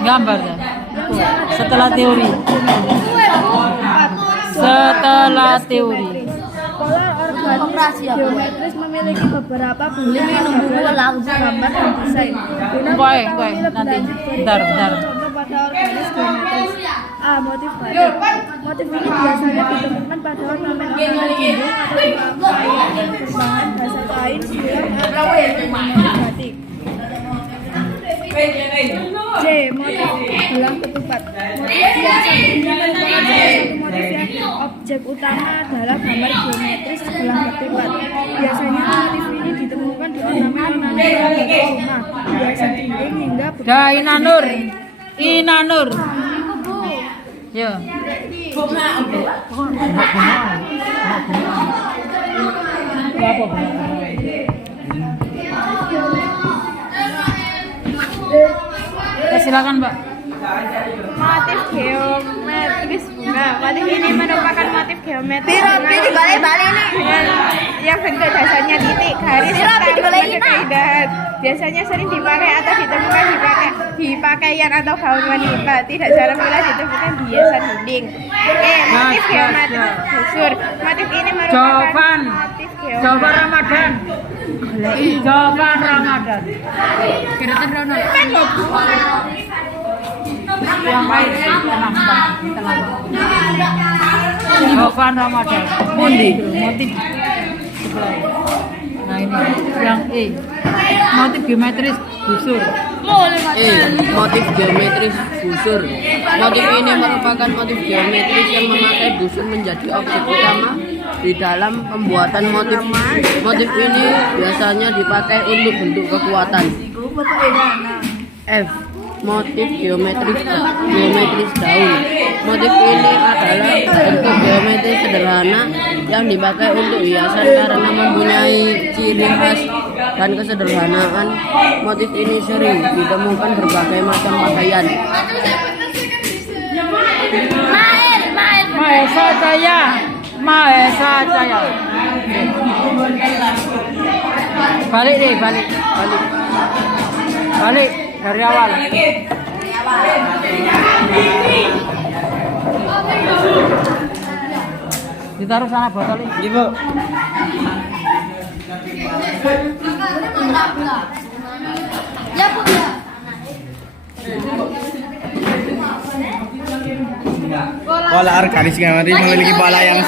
Gambar ya. Setelah teori. Setelah teori. Pola organik geometris memiliki beberapa bentuk gambar dan desain. Nanti. Bentar. Contoh pada organis geometris. A. Motif batik. Motif ini biasanya ditemukan pada ornamen-ornamen dinding atau pakaian berbahan dasar kain, silang, atau motif batik. C. Motif gelang ketupat. Motif yang satu ini merupakan salah satu motif yang objek utama adalah gambar geometris gelang ketupat. Biasanya motif ini ditemukan di ornamen-ornamen pada rumah, hiasan dinding hingga Inanur. Ya. Silakan, Mbak. motif geometris bunga. Motif ini merupakan motif geometris yang bentuk dasarnya titik, garis, serta keindahan. Biasanya sering dipakai atau ditemukan di pakaian atau gaun wanita. Tidak jarang pula ditemukan di hiasan dinding. Motif geometris busur. Motif ini merupakan motif geometris. Jawaban Ramadan. Yang lain tenang. Jawaban Ramadan. Motif. Nah ini yang E. Motif geometris busur. Motif geometris busur. Motif ini merupakan motif geometris yang memakai busur menjadi objek utama di dalam pembuatan motif. Motif ini biasanya dipakai untuk bentuk kekuatan. F. Motif geometris daun. Motif ini adalah bentuk geometris sederhana yang dipakai untuk hiasan karena mempunyai ciri khas dan kesederhanaan. Motif ini sering ditemukan berbagai macam pakaian. Mahesa Jaya. Balik dari awal. Ditaruh sana botolnya. Ibu. Pola organis geometris memiliki pola yang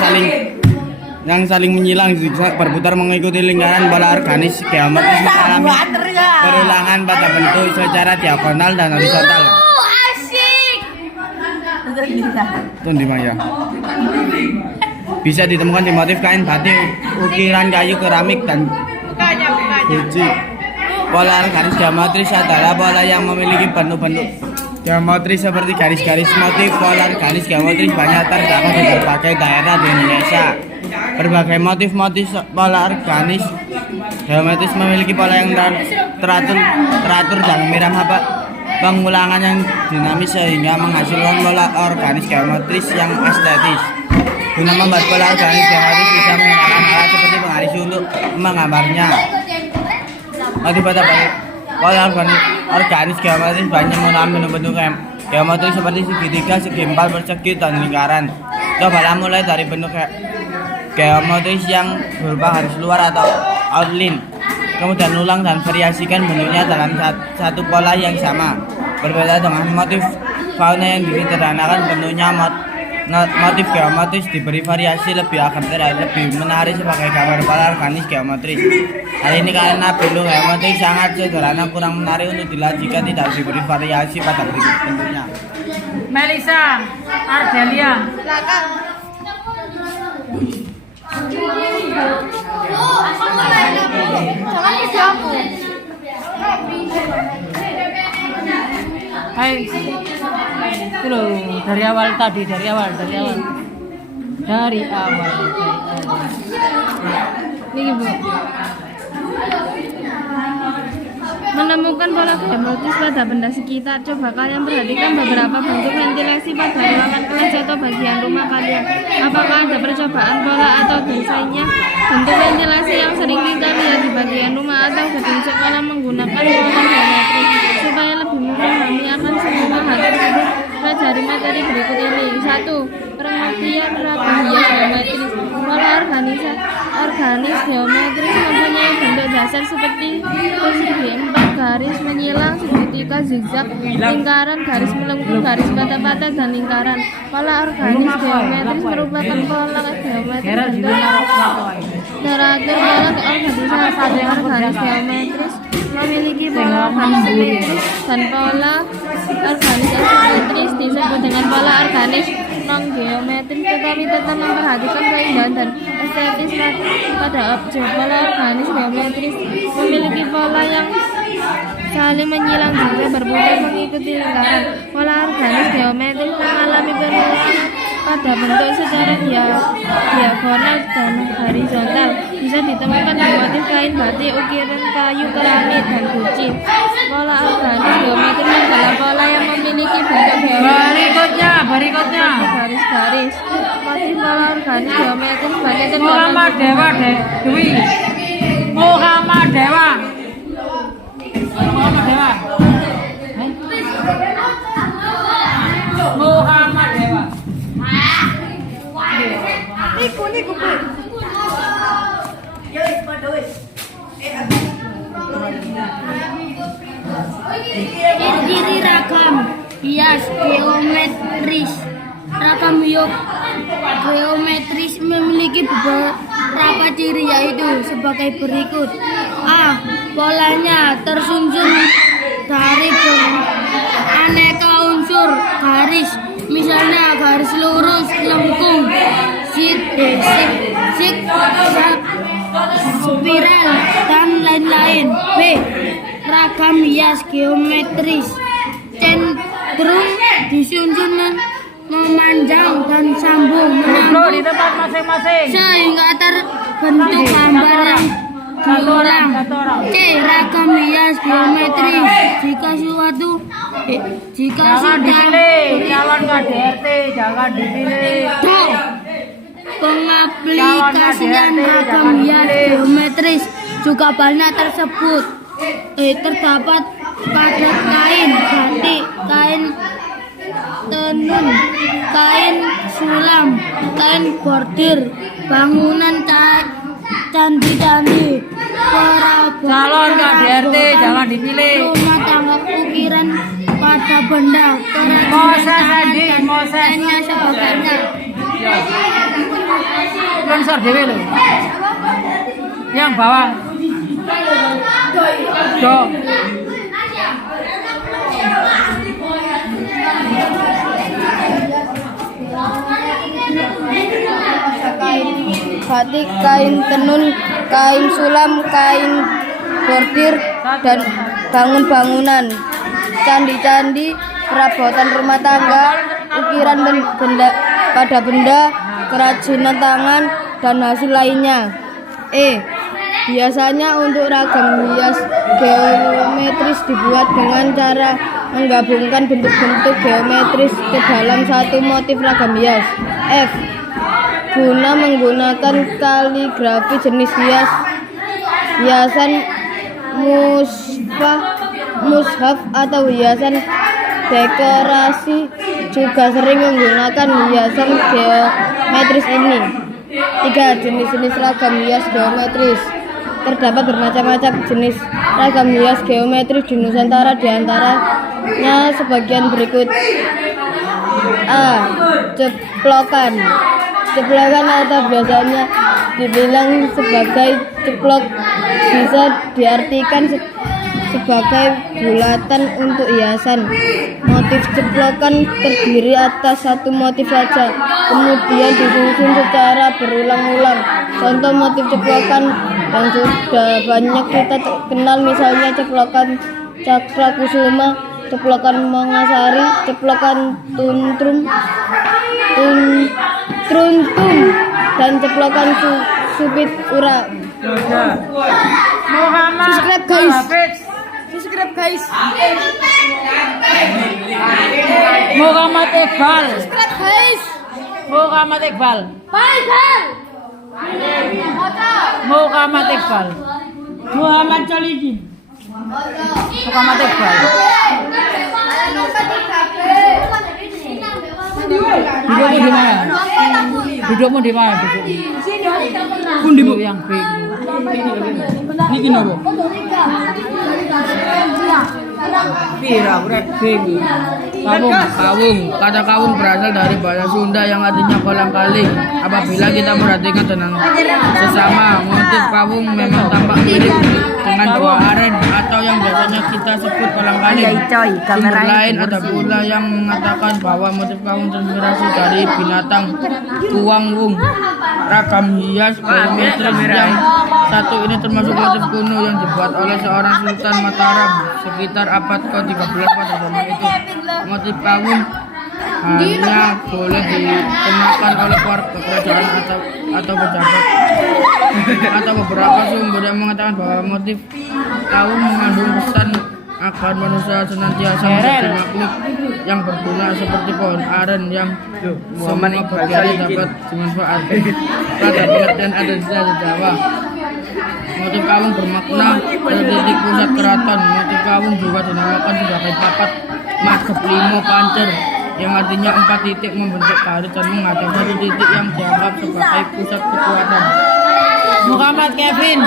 saling menyilang berputar mengikuti lingkaran. Pola organis geometris mengalami perulangan pada bentuk secara diagonal dan horizontal. Tundi Maya. Bisa ditemukan di motif kain batik, ukiran kayu, keramik, dan guci. Pola organis geometris adalah pola yang memiliki bentuk-bentuk geometris seperti garis-garis motif. Pola organis geometris banyak terdapat di berbagai daerah di Indonesia. Berbagai motif pola organis geometris memiliki pola yang teratur dan mirip pengulangan yang dinamis sehingga menghasilkan pola organis geometris yang estetis. Guna membuat pola organis geometris bisa menggunakan alat seperti penggaris untuk menggambarnya. Motif pada pola organis geometris banyak menggunakan bentuk-bentuk geometris seperti segitiga, segi empal, persegi, dan lingkaran. Cobalah mulai dari bentuk geometris yang berupa garis luar atau outline. Kemudian ulang dan variasikan bentuknya dalam satu pola yang sama. Berbeda dengan motif fauna yang disederhanakan bentuknya, motif geometris diberi variasi lebih agar terlihat lebih menarik sebagai gambar pola organis geometris. Hal ini karena bentuk geometris sangat sederhana, kurang menarik untuk dilihat jika tidak diberi variasi pada bentuknya. Melisa Ardelia. Hai, itu loh dari awal. Ini Bu. Menemukan pola geometris pada benda sekitar. Coba kalian perhatikan beberapa bentuk ventilasi pada ruangan kelas atau bagian rumah kalian. Apakah ada percobaan pola atau desainnya? Bentuk ventilasi yang sering kita lihat di bagian rumah atau gedung sekolah menggunakan pola geometris. Pelajari materi berikut ini. 1. Pengertian ragam hias geometris. Pola organis geometris mempunyai bentuk dasar seperti persegi, 4 garis menyilang, segitiga, zigzag, lingkaran, garis melengkung, garis patah-patah, dan lingkaran. Pola organis geometris merupakan pola geometris teratur. Pola organis geometris memiliki pola organis simetris dan pola organis asimetris disebut dengan pola organis non geometris, tetapi tetap memperhatikan keindahan dan estetis pada objek. Pola organis geometris memiliki pola yang saling menyilang juga berputar mengikuti lingkaran. Pola organis geometris mengalami penurunan pada bentuk secara diagonal dan horizontal. Bisa ditemukan di motif kain batik, ukiran kayu, keramik, dan guci. Pola organis geometris adalah pola yang memiliki bentuk geometris Berikutnya. garis-garis. Motif pola organis geometris sebagai Muhammad Dewa Dewi. Muhammad Dewa. Muhammad Dewa. Muhammad Dewa. Niku Bu. Ciri ragam hias geometris. Ragam geometris memiliki beberapa ciri, yaitu sebagai berikut. A. Polanya tersusun dari aneka unsur garis, misalnya garis lurus, lengkung, zigzag, spiral, dan lain-lain. B. Ragam hias geometris cenderung disusun memanjang dan sambung Di tempat masing-masing. sehingga terbentuk gambar yang diulang. C. Ragam hias geometris jika Jangan sudah dipilih, calon KDRT jangan dipilih. D. Pengaplikasian ragam hias geometris juga banyak tersebut. Terdapat pada kain batik, kain tenun, kain sulam, kain bordir, bangunan candi-candi, Calon KDRT jangan dipilih. rumah tangga, ukiran pada benda, kerajinan Moses tangan, Adi, dan Moses. lainnya sebagainya. Sponsor dewe loh. Yang bawah. Do. Batik, kain tenun, kain sulam, kain bordir, dan bangun-bangunan, candi-candi, perabotan rumah tangga, ukiran benda pada benda, kerajinan tangan, dan hasil lainnya. E. Biasanya untuk ragam hias geometris dibuat dengan cara menggabungkan bentuk-bentuk geometris ke dalam satu motif ragam hias. F. Guna menggunakan kaligrafi jenis hiasan mushaf atau hiasan dekorasi juga sering menggunakan hiasan geometris ini. 3. Jenis-jenis ragam hias geometris. Terdapat bermacam-macam jenis ragam hias geometris di Nusantara, diantaranya sebagian berikut. A. Ceplokan. Ceplokan atau biasanya dibilang sebagai ceplok bisa diartikan sebagai bulatan untuk hiasan. Motif ceplokan terdiri atas satu motif saja, kemudian disusun secara berulang-ulang. Contoh motif ceplokan yang sudah banyak kita kenal misalnya ceplokan Cakra Kusuma, ceplokan Mangasari, ceplokan Truntum, dan ceplokan Supit Ura. Muhammad Subscribe, guys. Hafiz. Subscribe guys. Muhammad Iqbal. Subscribe guys. Muhammad Iqbal. Muhammad Iqbal. Muhammad Solihin. Muhammad Iqbal. Dudukmu di mana? Dudukmu di mana? Pundi bu yang B. Niki nopo? Pira, Brek. Kawung. Kawung. Kata kawung berasal dari bahasa Sunda yang artinya kolang kaling. Apabila kita perhatikan tentang sesama, motif kawung memang tampak mirip dengan buah aren atau yang biasanya kita sebut kolang kaling. Sumber lain ada pula yang mengatakan bahwa motif kawung terinspirasi dari binatang kuang-wung. Ragam hias geometris yang satu ini termasuk motif kuno yang dibuat oleh seorang Sultan Mataram sekitar abad ke-13 pada zaman itu. Motif kawung hanya boleh dikenakan oleh keluarga kerajaan atau pejabat. Atau beberapa sumber yang mengatakan bahwa motif kawung mengandung pesan agar manusia senantiasa menjadi makhluk yang berguna seperti pohon aren yang semua bagiannya dapat dimanfaatkan. Pada pengertian ada di Jawa. Motif kawung bermakna pada titik pusat keraton. Motif kawung juga dinamakan sebagai papat madhep limo pancer yang artinya 4 titik membentuk garis dan menghadap satu titik yang dianggap sebagai pusat kekuatan. Muhammad Kevin,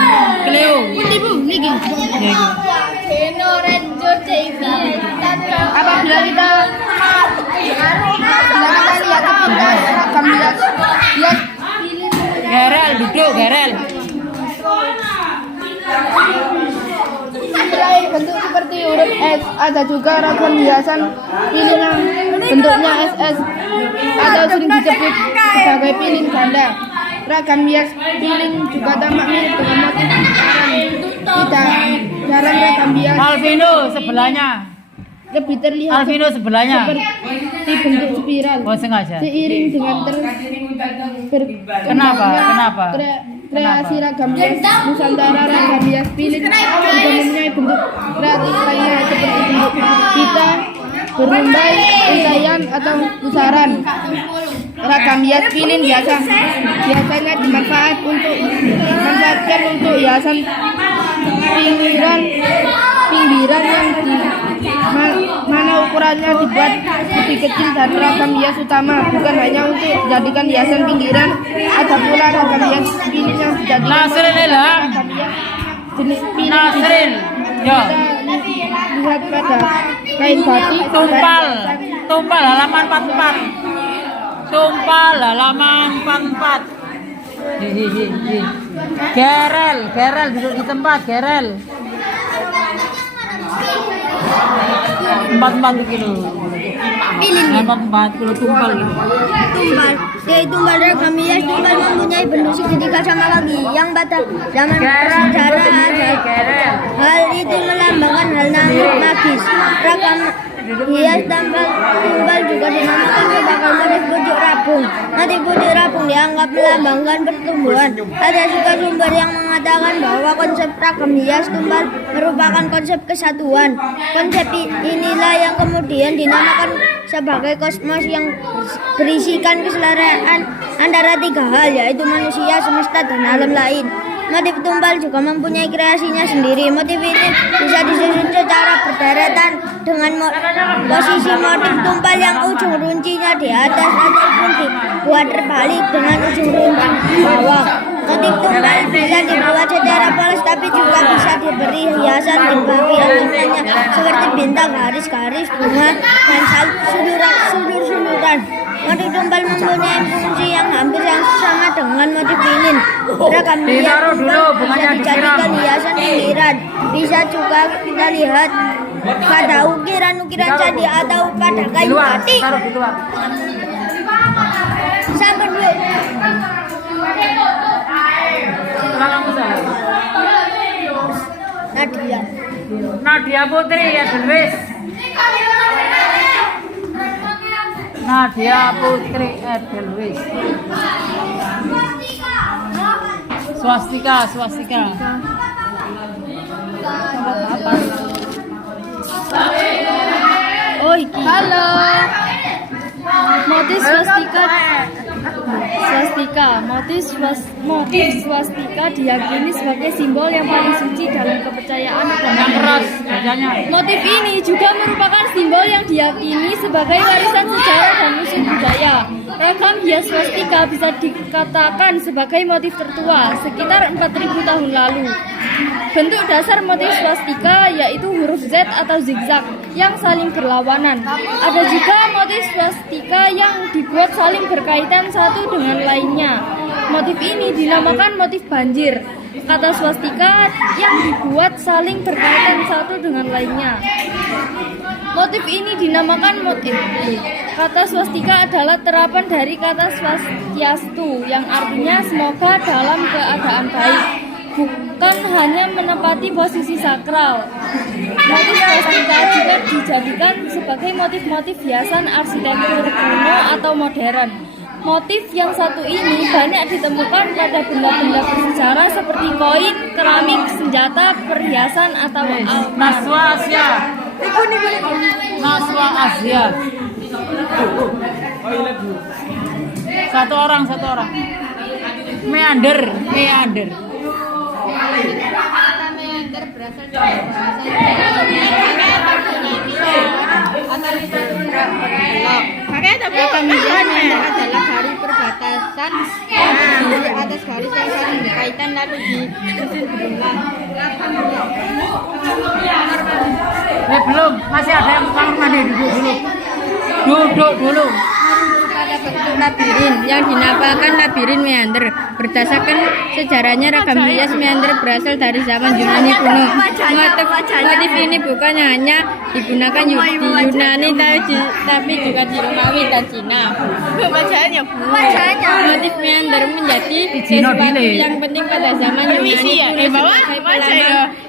Cleo. Apabila kita lihat ragam hias Gerel, duduk Gerel. selain bentuk seperti huruf S, ada juga ragam hiasan pilin yang bentuknya SS atau sering disebut sebagai pilin ganda. Ragam hias pilin juga tampak mirip dengan motif arang. Tidak jarang ragam hias Alvino sebelahnya. lebih terlihat Alvino sebelahnya. seperti bentuk spiral. Oh sengaja. Seiring dengan Kenapa? kreasi ragam hias Nusantara, ragam hias pilin juga mempunyai bentuk kreatif lainnya seperti bentuk pita, berumbai, untayan atau pusaran. Ragam hias pilin biasanya dimanfaatkan untuk hiasan pinggiran yang mana ukurannya dibuat lebih kecil dari ragam hias utama, bukan hanya untuk dijadikan hiasan pinggiran. Ada pula ragam hias pilin yang dijadikan Nasrin lah. ragam hias jenis pilin Nasrin. Yo. kita lihat pada kain batik Tumpal halaman 44. Tumpal halaman 44. Gerel duduk di tempat, Gerel. 44 kilo. Pilih 44 tumpal gitu. tumpal, yaitu tumpal ragam hias. Tumpal mempunyai bentuk segitiga sama lagi yang pada zaman sejarah ada. Hal itu melambangkan hal magis. Ragam hias tumpal juga dinamakan sebagai motif bujuk rabung. Motif bujuk rabung dianggap melambangkan pertumbuhan. Ada juga sumber yang mengatakan bahwa konsep ragam hias tumpal merupakan konsep kesatuan. Konsep inilah yang kemudian dinamakan sebagai kosmos yang berisikan kesetaraan antara 3 hal, yaitu manusia, semesta, dan alam lain. Motif tumpal juga mempunyai kreasinya sendiri. Motif ini bisa disusun secara berderetan dengan posisi motif tumpal yang ujung runcinya di atas ataupun dibuat terbalik dengan ujung runci di bawah. Motif tumpal bisa dibuat secara polos tapi juga bisa diberi hiasan di bagian tengahnya seperti bintang, garis-garis, bunga, dan sulur-suluran. Motif tumpal mempunyai fungsi yang hampir sama dengan motif lilin. Ragam hias tumpal bisa dijadikan hiasan pinggiran. Bisa juga kita lihat pada ukiran-ukiran candi atau pada kain batik. Sampai dulu. Nadia Putri ya Delwis. Nadia Putri Edelwis. Swastika. Oh, halo. Motif swastika diyakini sebagai simbol yang paling suci dalam kepercayaan agama. Yang keras bacanya. Motif ini juga merupakan simbol yang diyakini sebagai warisan sejarah dan museum budaya. Ragam hias swastika bisa dikatakan sebagai motif tertua sekitar 4.000 tahun lalu. Bentuk dasar motif swastika yaitu huruf Z atau zigzag yang saling berlawanan. Ada juga motif swastika yang dibuat saling berkaitan satu dengan lainnya. Motif ini dinamakan motif banjir. Kata swastika yang dibuat saling berkaitan satu dengan lainnya. Motif ini dinamakan motif. Kata swastika adalah terapan dari kata swastiastu yang artinya semoga dalam keadaan baik, bukan hanya menempati posisi sakral. Motif swastika juga dijadikan sebagai motif-motif hiasan arsitektur kuno atau modern. Motif yang satu ini banyak ditemukan pada benda-benda bersejarah seperti koin, keramik, senjata, perhiasan, atau altar. Naswa Asia. Naswa Asia. Satu orang. Meander. Kata meander berasal dari meander adalah garis perbatasan di atas garis yang saling berkaitan lalu disusun berulang. Belum, masih ada yang kamar mandi, duduk dulu. Pada bentuk labirin yang dinamakan labirin meander. Berdasarkan sejarahnya ragam hias meander berasal dari zaman Yunani kuno. Motif ini bukan hanya digunakan di Yunani tapi juga di Romawi dan Cina. Bacanya motif meander menjadi sesuatu yang penting pada zaman Yunani kuno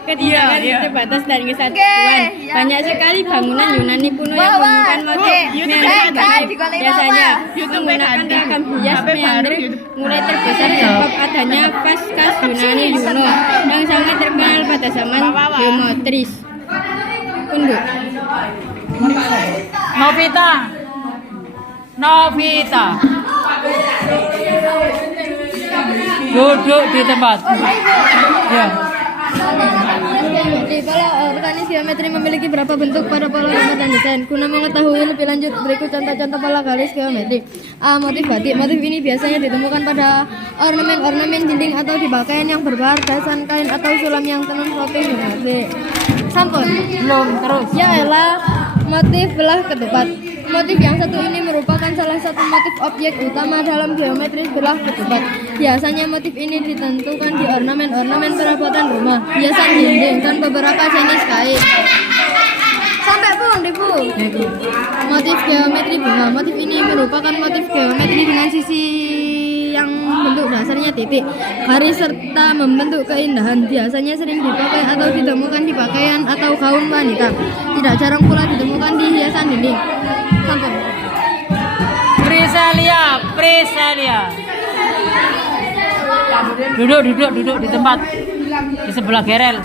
ketika terbatas dan kesatuan. Banyak sekali bangunan Yunani kuno yang menggunakan motif meander. Biasanya menggunakan ragam hias meander mulai terbesar sebab adanya kas Yunani kuno yang sangat terkenal pada zaman geometris. Tunggu. Novita. Duduk di tempat. Ya. Pola organis geometri memiliki berapa bentuk pada pola gambar dan desain. Guna mengetahui lebih lanjut, berikut contoh-contoh pola garis geometri. A. Motif batik. Motif ini biasanya ditemukan pada ornamen-ornamen dinding atau di pakaian yang berbahan dasan kain atau sulam yang tenun shoping geometri. Sampun. Belum, terus. Ya elah, motif belah ketupat. Motif yang satu ini merupakan salah satu motif objek utama dalam geometri belah ketupat. Biasanya motif ini ditentukan di ornamen-ornamen perabotan rumah, hiasan dinding, dan beberapa jenis kain. Sampai pun, Ibu. Motif geometri bunga. Motif ini merupakan motif geometri dengan sisi yang bentuk dasarnya titik, garis serta membentuk keindahan. Biasanya sering dipakai atau ditemukan di pakaian atau gaun wanita. Tidak jarang pula ditemukan di hiasan dinding. Sampun. Priselia. Duduk di tempat di sebelah gerel.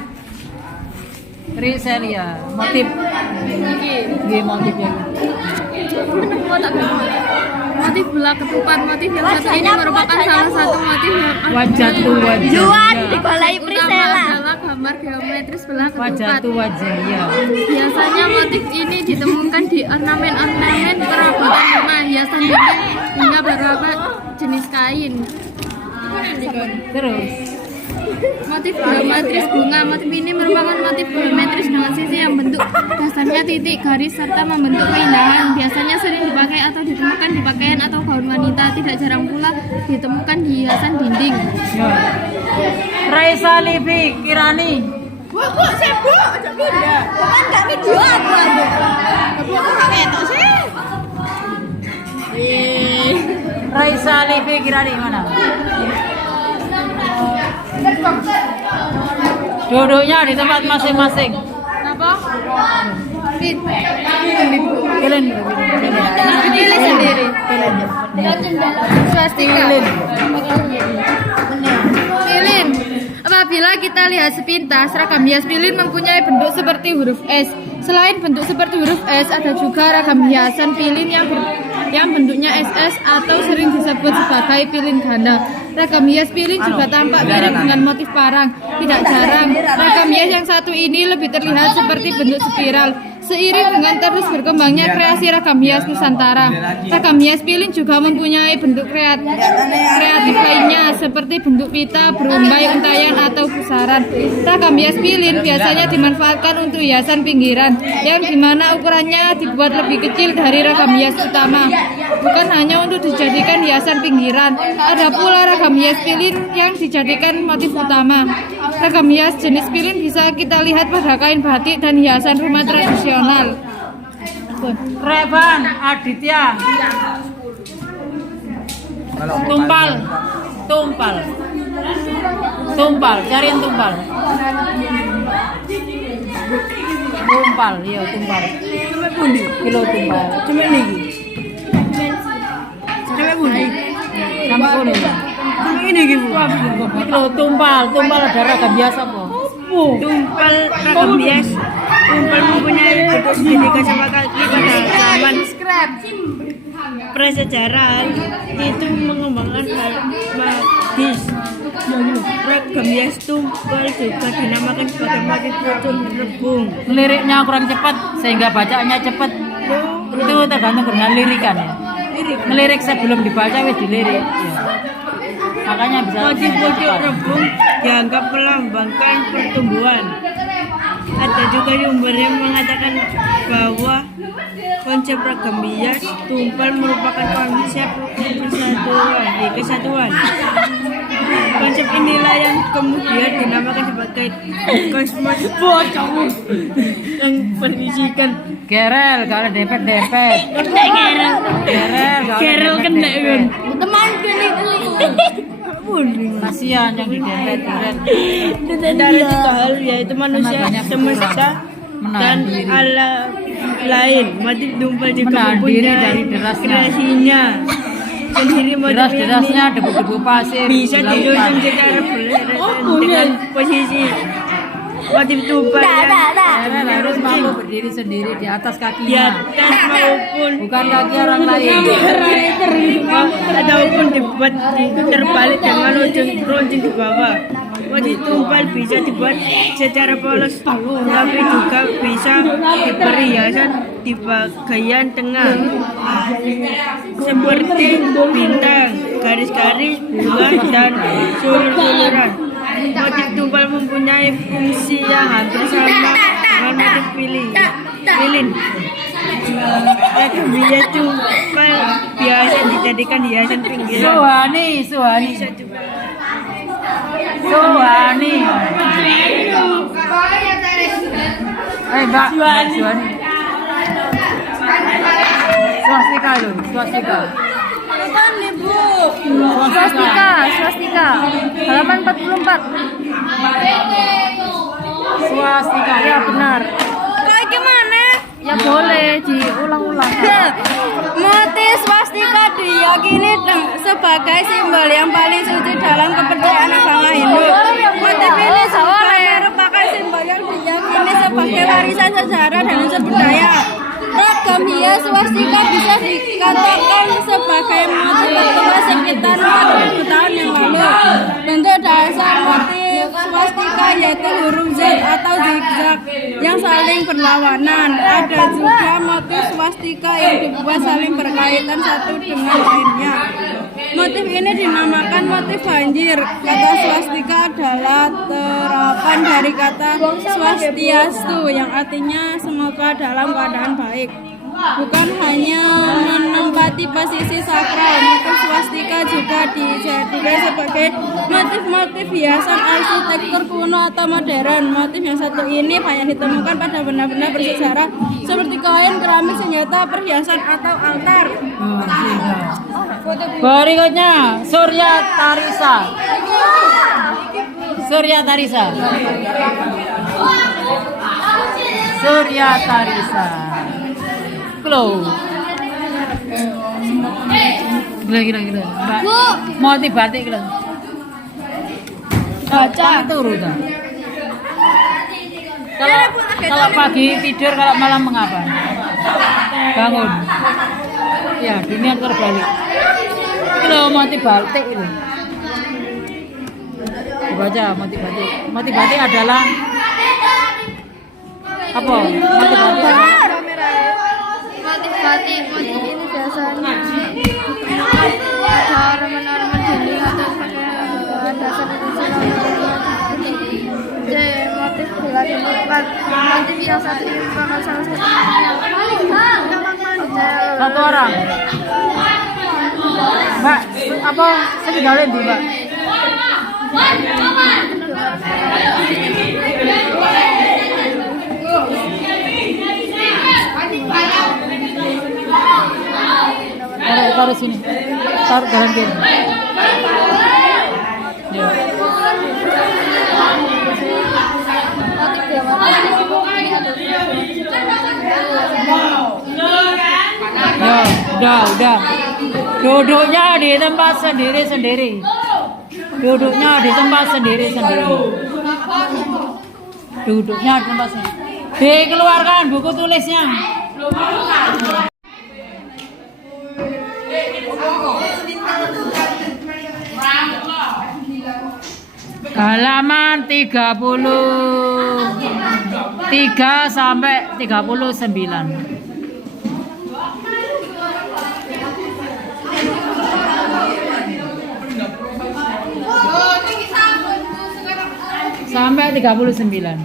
Priselia. Motif. Motifnya. Motif belah ketupat. Motif yang satu ini merupakan salah satu motif yang Wajah. Juan dibalai Prisela. adalah gambar geometris belah ketupat. Wajah. Ya. Biasanya motif ini ditemukan di ornamen-ornamen perabotan rumah, hiasan dinding, hingga beberapa jenis kain. Terus. Motif geometris bunga. Motif ini merupakan motif geometris dengan sisi yang bentuk dasarnya titik, garis, serta membentuk keindahan. Biasanya sering dipakai atau ditemukan di pakaian atau gaun wanita. Tidak jarang pula ditemukan di hiasan dinding. Ya. Raisa Livi Kirani. Kan video aku. Raisa Livi Kirani mana? Duduknya di tempat masing-masing. Apa? Kalian Pilih sendiri. Swastika. Pilin. Apabila kita lihat sepintas, ragam hias pilin mempunyai bentuk seperti huruf S. Selain bentuk seperti huruf S, ada juga ragam hiasan pilin yang bentuknya SS atau sering disebut sebagai pilin ganda. Ragam hias pilin juga tampak mirip dengan motif parang. Tidak jarang, ragam hias yang satu ini lebih terlihat seperti bentuk spiral. Seiring dengan terus berkembangnya kreasi ragam hias Nusantara, ragam hias pilin juga mempunyai bentuk kreatif lainnya seperti bentuk pita, berumbai, untayan, atau pusaran. Ragam hias pilin biasanya dimanfaatkan untuk hiasan pinggiran, yang dimana ukurannya dibuat lebih kecil dari ragam hias utama. Bukan hanya untuk dijadikan hiasan pinggiran, ada pula ragam hias pilin yang dijadikan motif utama. Ragam hias jenis pilin bisa kita lihat pada kain batik dan hiasan rumah tradisional. Revan Aditya. Tumpal. Cari yang tumpal. Iya tumpal. Kilo tumpal. Cuma nih. Sama kono. Ini gitu. Kilo tumpal ada ragam hias apa? Tumpal ragam hias. Tumpal mempunyai bentuk sedikit sama kaki pada zaman prasejarah itu mengembangkan hal magis. Ragam hias tumpal juga dinamakan sebagai motif pucung rebung. Liriknya kurang cepat sehingga bacaannya cepat. Itu tergantung dengan lirikan ya. Melirik sebelum dibaca wis dilirik. Ya. Makanya bisa Motif pucung rebung dianggap melambangkan pertumbuhan. Ada juga sumber yang mengatakan bahwa konsep ragam hias tumpal merupakan konsep kesatuan. Konsep inilah yang kemudian dinamakan sebagai kosmos yang berisikan gerel kalau dempet. Gerel kena kan. Teman gini. Kasihan yang didempet gerel. Dari tiga hal yaitu manusia, semesta, dan alam lain. Motif tumpal juga Menahan diri mempunyai dari derasnya. kreasinya sendiri. Motif Deras-derasnya ini debu-debu pasir bisa di lautan. disusun secara berlebihan dengan posisi motif tumpal yang Gerel harus mampu berdiri sendiri di atas di kakinya, atas maupun bukan kaki orang lain. ataupun dibuat terbalik dengan runcing di bawah. Motif tumpal bisa dibuat secara polos, tapi juga bisa diberi hiasan di bagian tengah, seperti bintang, garis-garis, bunga, dan sulur-suluran. Motif tumpal mempunyai fungsi yang hampir sama dengan motif lilin. Ragam hias tumpal biasa dijadikan hiasan pinggiran. Suhani. Mbak Suhani. Swastika. Swastika, halaman 44. Swastika. Ya benar. Kayak gimana? Ya boleh diulang-ulang. Motif swastika diyakini sebagai simbol yang paling suci dalam kepercayaan agama Hindu. Motif ini juga merupakan simbol yang diyakini sebagai warisan sejarah dan unsur budaya. Ragam hias swastika bisa dikatakan sebagai motif tertua sekitar 4.000 tahun yang lalu. Bentuk dasar motif swastika yaitu huruf Z atau zigzag yang saling berlawanan. Ada juga motif swastika yang dibuat saling berkaitan satu dengan lainnya. Motif ini dinamakan motif banjir. Kata swastika adalah terapan dari kata swastiastu yang artinya semoga dalam keadaan baik. Bukan hanya menempati posisi sakral, motif swastika juga dijadikan sebagai motif-motif hiasan arsitektur kuno atau modern. Motif yang satu ini banyak ditemukan pada benda-benda bersejarah seperti kain, keramik, senjata, perhiasan atau altar. Berikutnya Surya Tarisa. Glow. Gila. Mbak, motif batik gila. Baca turu dah. Kalau pagi tidur, kalau malam mengapa? Bangun. Ya, dunia terbalik. Ini motif batik ini. Dibaca motif batik. Motif batik adalah Apa? Motif batik, motif ini biasanya ada ornamen-ornamen dinding atau pakaian dasar itu selalu C. Motif bulan lipat. Motif yang satu ini merupakan salah satu yang Satu orang. Mbak, apa sebenarnya di Mbak? Taruh sini. Taruh jalan kiri. Ya. motif Ya, udah. Duduknya di tempat sendiri-sendiri. Duduknya di tempat sendiri-sendiri. Duduknya di tempat sendiri. Dikeluarkan buku tulisnya. Halaman 33 sampai 39. Sampai 39.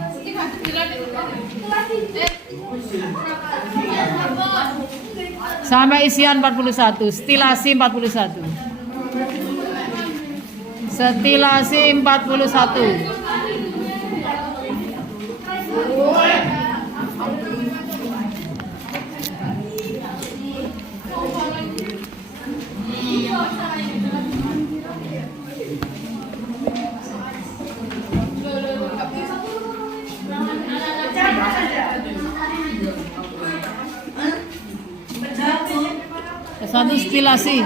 Sampai isian 41, stilasi 41. Stilasi 41. Satu stilasi.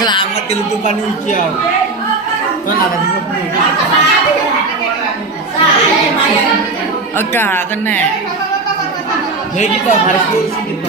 Selamat kehidupan hijau. Kan ada di sini. Agak kena. Jadi kita harus lurus gitu.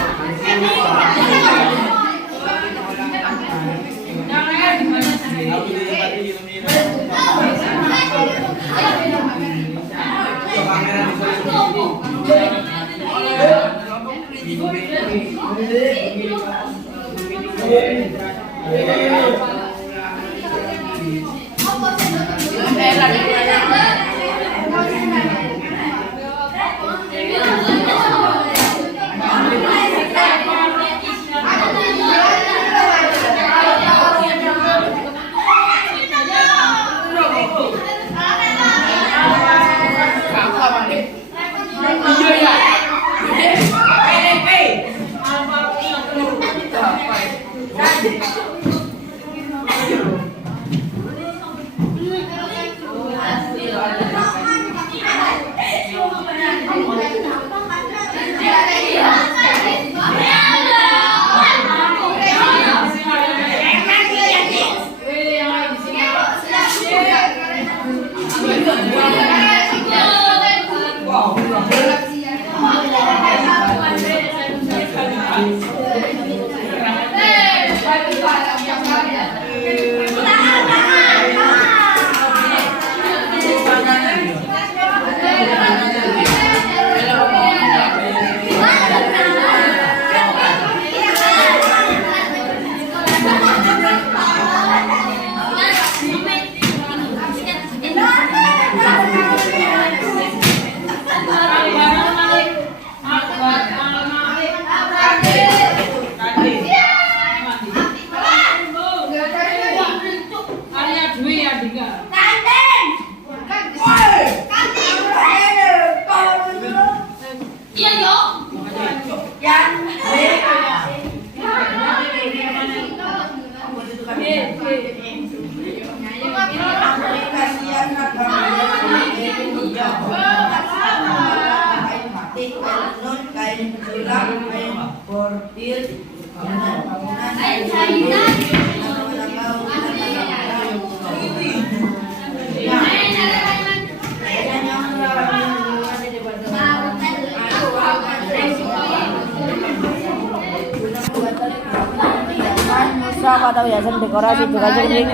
Atau hiasan dekorasi juga sering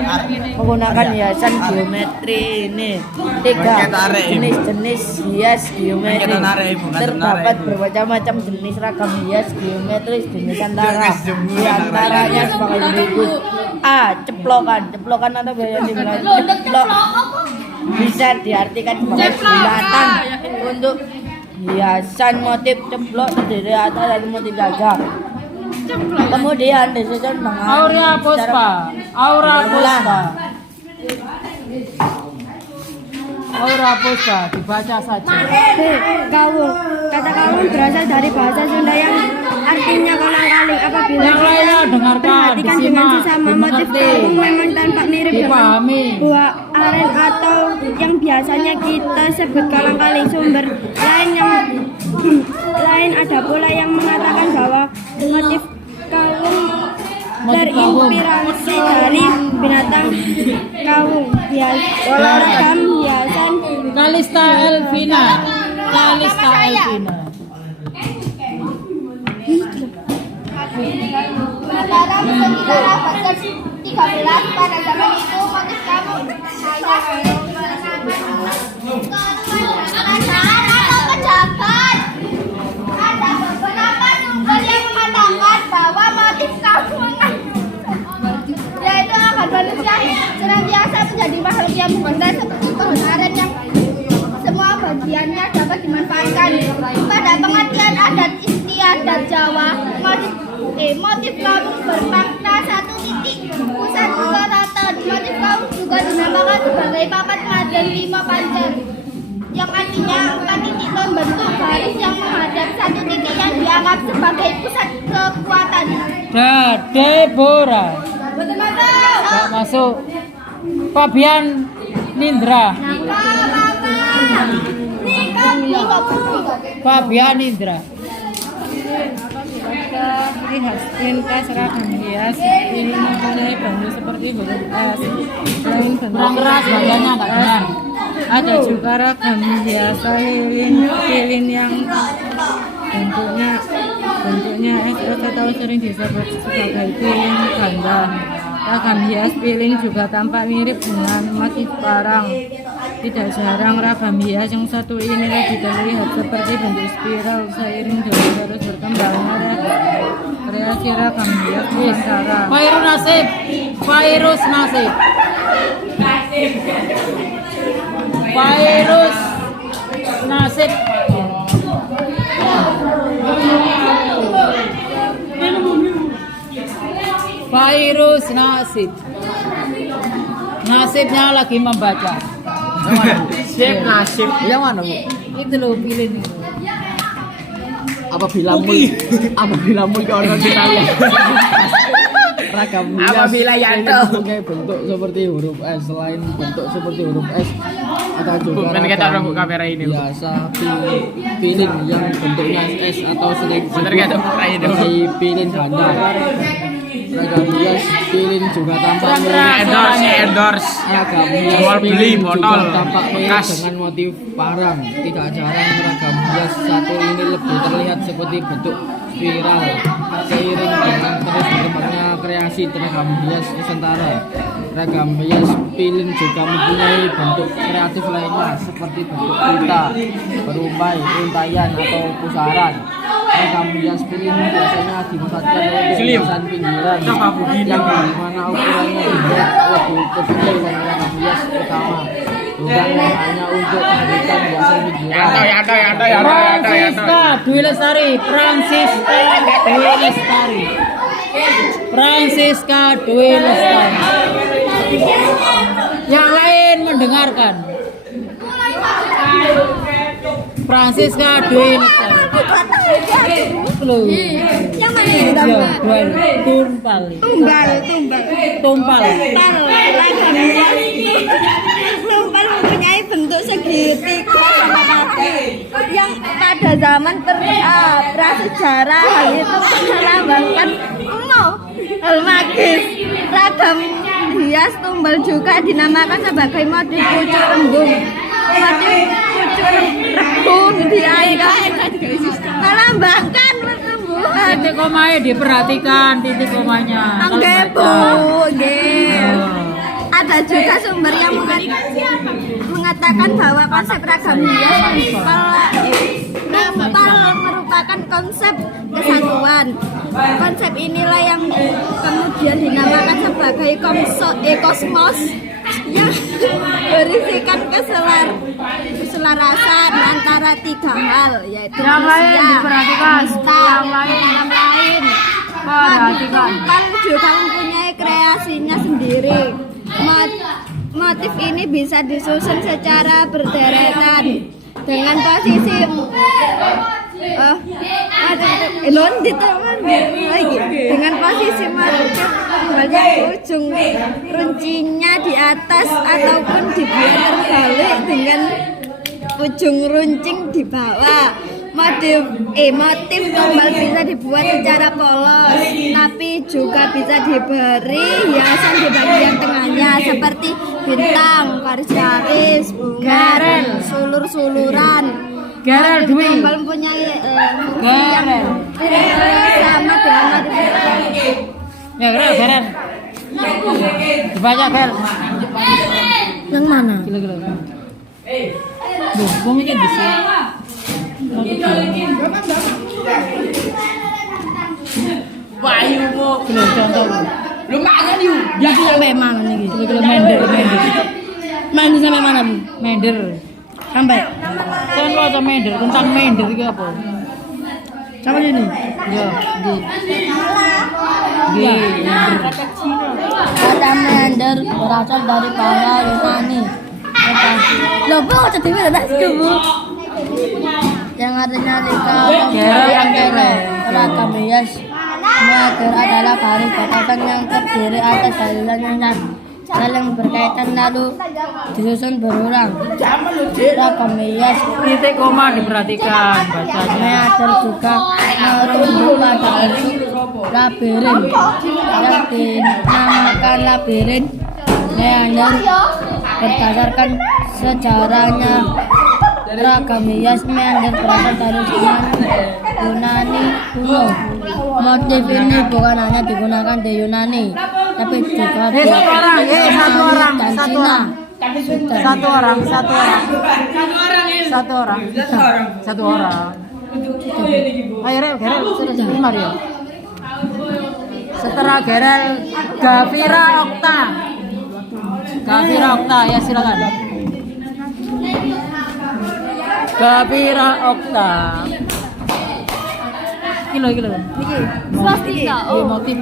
menggunakan hiasan geometri ini. 3 jenis-jenis hias geometri terdapat bermacam-macam jenis ragam hias geometris jenis antara di antaranya sebagai berikut. A. Ceplokan atau biasa dimulai ceplok bisa diartikan sebagai bulatan. Untuk hiasan motif ceplok terdiri atas dari motif gajah. Kemudian disusun dengan Aura Puspa dibaca saja. B. Kawung. Kata kawung berasal dari bahasa Sunda yang artinya kolang-kaling. Apabila Yang lainnya dengarkan, perhatikan dengan disimak, sesama, motif kawung memang tampak mirip dengan dipahami. buah aren atau yang biasanya kita sebut kolang-kaling. Sumber lain ada pula yang mengatakan bahwa motif kawung terinspirasi dari binatang kawung. Ragam hiasan Kalista Elvina. Dalam sejarah abad ke-13 pada zaman itu motif kawung atau pejabat. Ada beberapa sumber yang mengatakan bahwa motif kawung yaitu agar manusia senantiasa menjadi makhluk yang mengontrol seperti pohon aren yang semua bagiannya dapat dimanfaatkan. Pada pengertian adat istiadat Jawa, motif kawung bermakna satu titik pusat ke rata. Motif kawung juga dinamakan sebagai papat ngaden 5 pancer, yang artinya 4 titik membentuk garis yang menghadap satu titik yang dianggap sebagai pusat kekuatan. Deborah. Gak masuk. Fabian Nindra. Lintas ragam hias ini mempunyai bentuk seperti huruf S. Selain bentuk Kurang keras bagiannya nggak benar. ada juga ragam hiasan lilin yang bentuknya SS atau sering disebut sebagai lilin ganda. Ragam hias piling juga tampak mirip dengan motif parang. Tidak jarang ragam hias yang satu ini lebih terlihat seperti bentuk spiral seiring dengan terus berkembangnya kreasi ragam hias Nusantara. Virus nasib. Virus nasib. Virus nasib. Virus nasib. Nasibnya lagi membaca. Sip nasib. Yang mana, Bu? Itu lo pilih nih. Apabila mul ke orang kita lihat ragam hias Apabila ya ini itu. mempunyai bentuk seperti huruf S. Selain bentuk seperti huruf S, ada juga Bu, kan kita orang bu kamera ini, Bu. biasa pilin yang bentuknya S atau sering Bener nggak, Dok? Kayak itu. pilin ganda. Ragam hias pilin juga tampak Endorse. ragam hias Jual beli pilin botol juga tampak mirip bekas. dengan motif parang. Tidak jarang ragam hias satu ini lebih terlihat seperti bentuk spiral seiring dengan terus berkembangnya kreasi ragam hias Nusantara. Ragam hias pilin juga mempunyai bentuk kreatif lainnya seperti bentuk pita, berumpai, untayan atau pusaran. Ragam hias pilin biasanya dimusatkan untuk hiasan pinggiran yang dimana ukurannya dibuat lebih kecil dari ragam hias utama. Bukan hanya untuk memberikan hiasan pinggiran. Francisca Dwi Lestari. Francisca Dwi Lestari. Francisca Dwi Lestari. Yang lain mendengarkan. Francisca Dwi Lestari. Loh. Yang mana yang gambar? Tumpal. Tumpal ragam hias tumpal mempunyai bentuk segitiga sama kaki yang pada zaman prasejarah hal itu melambangkan hal magis. Ragam hias tumpal juga dinamakan sebagai motif pucuk rembung. Motif pucuk rembung dianggap melambangkan pertumbuhan. Titik komanya diperhatikan, titik komanya. Kalau Oke, Bu. baca. Nggih. Ada juga sumber yang mengatakan bahwa konsep ragam hias merupakan konsep kesatuan. Konsep inilah yang kemudian dinamakan sebagai kosmos yang berisikan keselarasan antara tiga hal, yaitu Yang lain manusia, diperhatikan. semesta, Yang lain. yang lain. Perhatikan. Tumpal juga mempunyai kreasinya sendiri. Motif ini bisa disusun secara berderetan dengan posisi dengan posisi motif ujung runcinya di atas ataupun dibuat terbalik dengan ujung runcing di bawah. Motif tumpal bisa dibuat secara polos, tapi juga bisa diberi hiasan di bagian tengahnya seperti bintang, garis-garis, bunga, sulur-suluran. Gerel Dwi. Tumpal mempunyai fungsi yang sama dengan motif. Ya, Gerel. Dibaca, Gerel. Yang mana? Gila. Duh, gua mikir di sini. Bayu bu. Gila, contoh. Lu makan yuk. Jadi sampai mana nih? Gila, mender. Mandi sampai mana, Bu? Mender. Sampai Kan lo ada mender, tentang mender itu apa? sampai sini. Ya, di mender. Kata mender berasal dari bahasa Yunani. Loh, Bu, jadi mana Bu? Yang artinya lika yang kere ragam hias. Mager adalah garis batasan yang terdiri atas batasan yang saling berkaitan lalu disusun berulang. Ragam hias Titik koma diperhatikan bacanya. meader juga merujuk pada labirin yang dinamakan labirin meander berdasarkan sejarahnya. Ragam hias meander berasal dari zaman Yunani kuno. Motif ini bukan hanya digunakan di Yunani, tapi juga di satu orang, satu orang, dan satu Cina. orang. Satu orang. Ayo Gerel, ini Mario. Setelah Gerel, Gavira Okta, ya silakan. Gavira Okta. Kilo. Swastika. Motif.